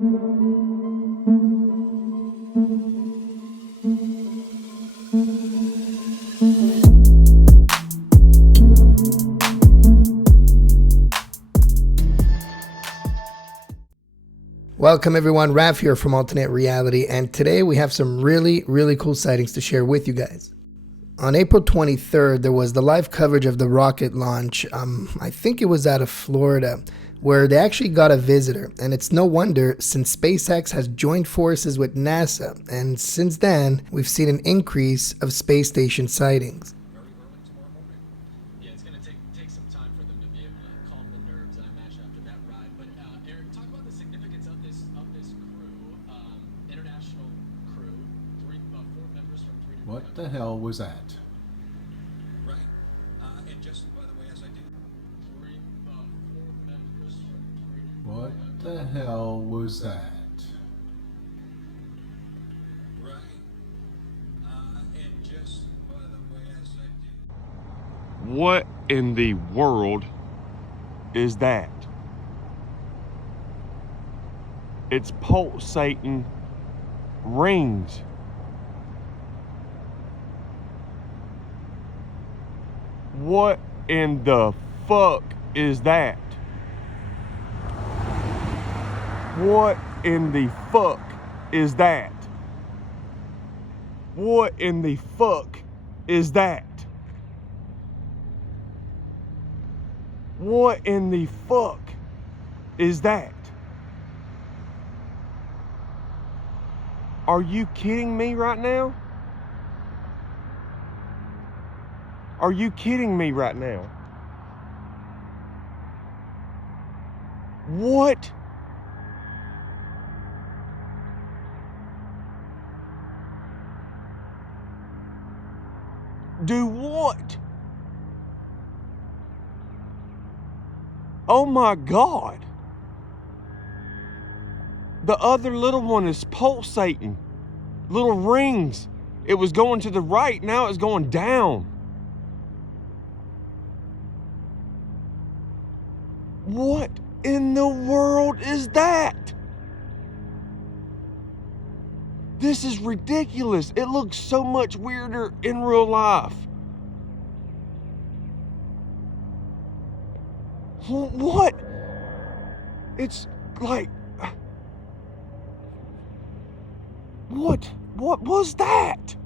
Welcome everyone, Raf here from Alternate Reality, and today we have some really cool sightings to share with you guys. On April 23rd, there was the live coverage of the rocket launch. I think it was out of Florida, where they actually got a visitor, and it's no wonder since SpaceX has joined forces with NASA, and since then, we've seen an increase of space station sightings. What the hell was that? Right. And just by the way, as I do, four members from What the hell was that? right. And just by the way, as I do. What in the world is that? It's pulsating rings. What in the fuck is that? What in the fuck is that? What in the fuck is that? What in the fuck is that? Are you kidding me right now? Are you kidding me right now? What? Do what? Oh my God. The other little one is pulsating. Little rings. It was going to the right, now it's going down. What in the world is that? This is ridiculous. It looks so much weirder in real life. What? It's like... What was that?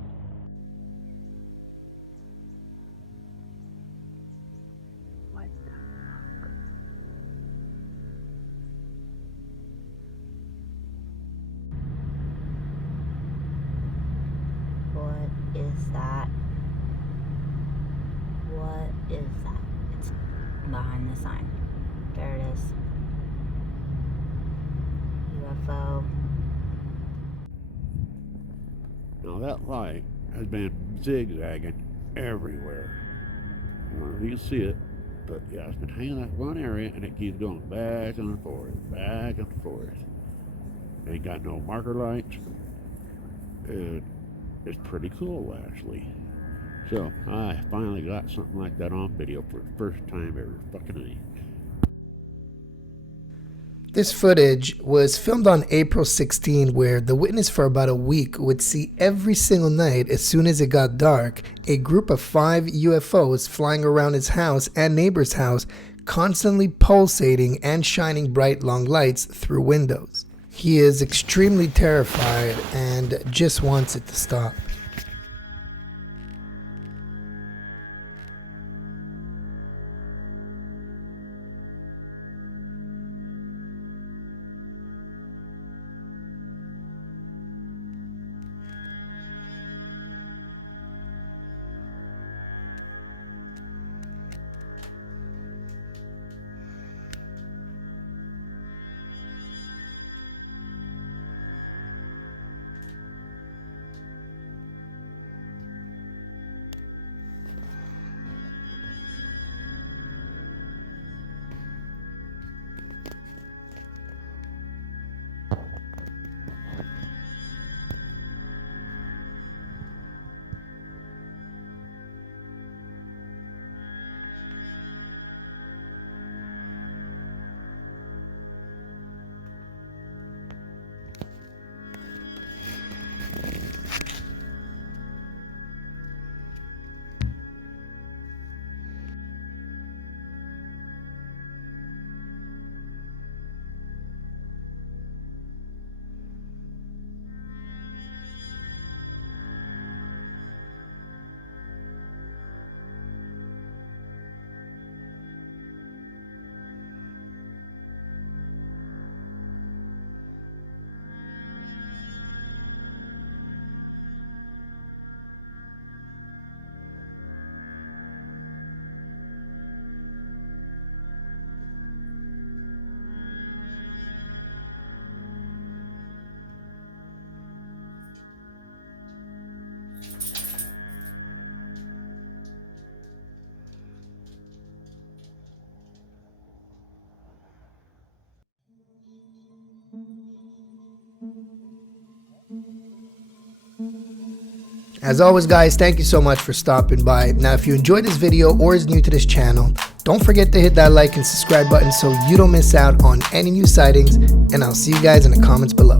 What is that? What is that? It's behind the sign. There it is. UFO. Now that light has been zigzagging everywhere. I don't know if you can see it, but yeah, it's been hanging at one area and it keeps going back and forth, back and forth. Ain't got no marker lights. It's pretty cool actually. So I finally got something like that on video for the first time ever fucking night. This footage was filmed on April 16, where the witness for about a week would see every single night, as soon as it got dark, a group of 5 UFOs flying around his house and neighbor's house, constantly pulsating and shining bright long lights through windows. He is extremely terrified and just wants it to stop. As always, guys, thank you so much for stopping by. Now, if you enjoyed this video or is new to this channel, don't forget to hit that like and subscribe button so you don't miss out on any new sightings, and I'll see you guys in the comments below.